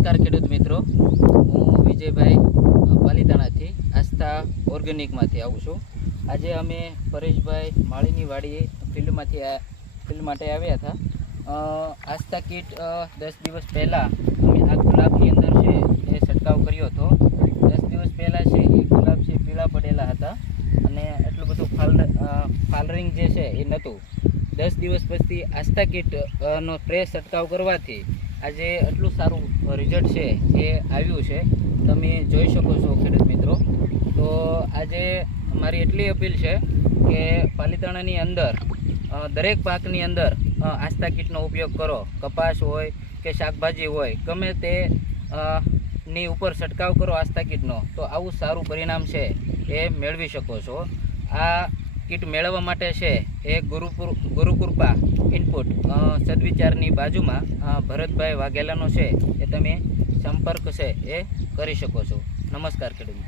નમસ્કાર ખેડૂત મિત્રો, હું વિજયભાઈ પાલીતાણાથી આસ્થા ઓર્ગેનિકમાંથી આવું છું. આજે અમે પરેશભાઈ માળીની વાડીએ ફિલ્ડ માટે આવ્યા હતા. આસ્થા કીટ 10 દિવસ પહેલાં અમે આ ગુલાબની અંદર છે એ છંટકાવ કર્યો હતો. 10 દિવસ પહેલાં છે એ ગુલાબ છે પીળા પડેલા હતા અને એટલું બધું ફાલરિંગ જે છે એ નહોતું. 10 દિવસ પછી આસ્થા કીટ નો સ્પ્રે છંટકાવ કરવાથી આજે એટલું સારું રિઝલ્ટ છે એ આવ્યું છે, તમે જોઈ શકો છો ખેડૂત મિત્રો. તો આજે મારી એટલી અપીલ છે કે પાલીતાણાની અંદર દરેક પાકની અંદર આસ્થા કીટનો ઉપયોગ કરો. કપાસ હોય કે શાકભાજી હોય, ગમે તે ની ઉપર છંટકાવ કરો આસ્થા કીટનો, તો આવું સારું પરિણામ છે એ મેળવી શકો છો. આ કીટ મેળવવા માટે છે એ ગુરુકૃપા ઇનપુટ સદવિચારની બાજુમાં ભરતભાઈ વાઘેલાનો છે એ તમે સંપર્ક છે એ કરી શકો છો. નમસ્કાર ખેડૂત.